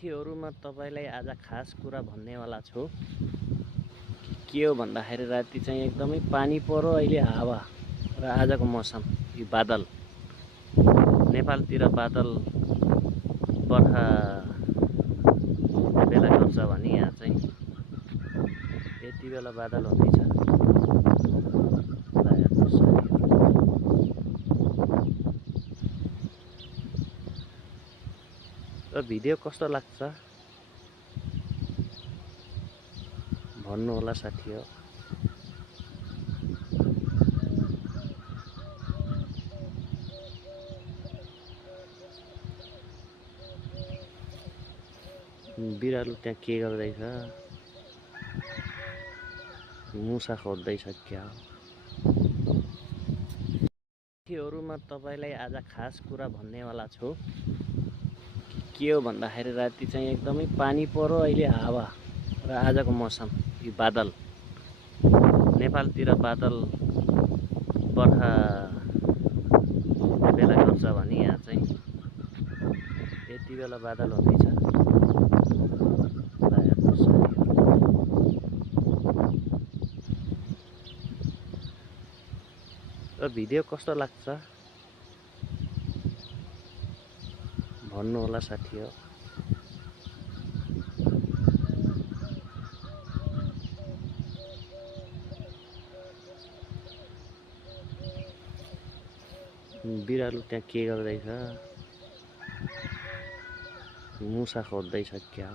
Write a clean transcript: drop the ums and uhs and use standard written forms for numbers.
साथीहरुमा तपाईलाई आज खास कुरा भन्नेवाला छु। के हो भन्दाखेरि राति चाहिँ एकदमै पानी परो, अहिले हावा र आजको मौसम यो बादल नेपालतिर बादल बर्खा बेला गर्छ भने यहाँ चाहिँ यति बेला बादल हुँदैछ। र भिडियो कस्तो लाग्छ भन्नु होला साथी हो। बिरालो त्यहाँ के गर्दैछ? मुसा खोज्दैछ क्या? साथीहरुमा तपाईलाई आज खास कुरा भन्नेवाला छु। के हो भन्दाखेरि राति चाहिँ एकदमै पानी परो, अहिले हावा र आजको मौसम यो बादल नेपालतिर बादल बर्खा बेला गर्छ भने यहाँ चाहिँ यति बेला बादल हुँदैछ। र भिडियो कस्तो लाग्छ भन्नु होला साथी हो। बिरालो त्यहाँ के गर्दैछ? मुसा खोज्दैछ क्या?